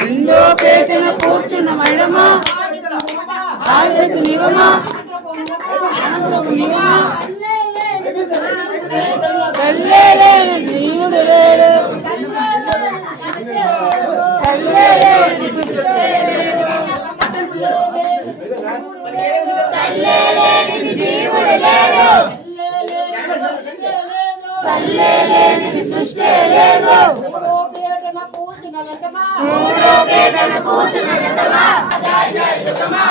రెండో పేటన కూర్చున్న మహిళమా ఆశకు నివమా అనంతపు నివమా కల్లేలేని జీవుడు లేడు కల్లేలేని జీవుడు లేడు కల్లేలేని సృష్టి లేదు మూడో పేటన కూర్చున్న గతమా జయ జయ గతమా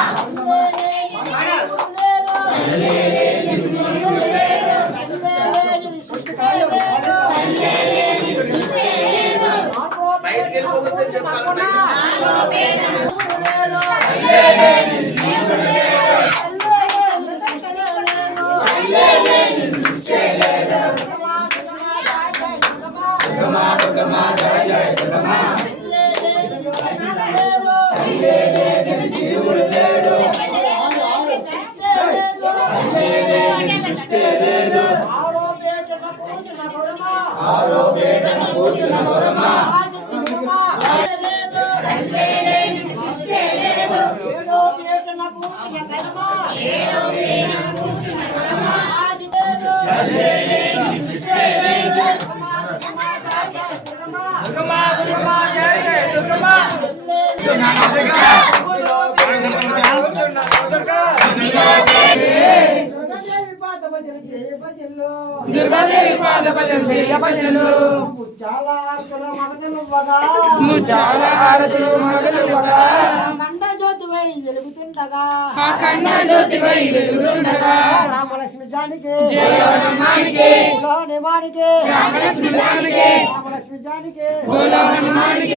దుర్గాదేవి పాద భజన చేయ భజనలు ముచ్చాల హారతులు మొదలువగా కండ జ్యోతివై వెలుగుతుండగా ఆ కండ జ్యోతివై వెలుగుతుండగా రామలక్ష్మి జానికి జయ హనుమానికి రామలక్ష్మి జానికి రామలక్ష్మి జానికి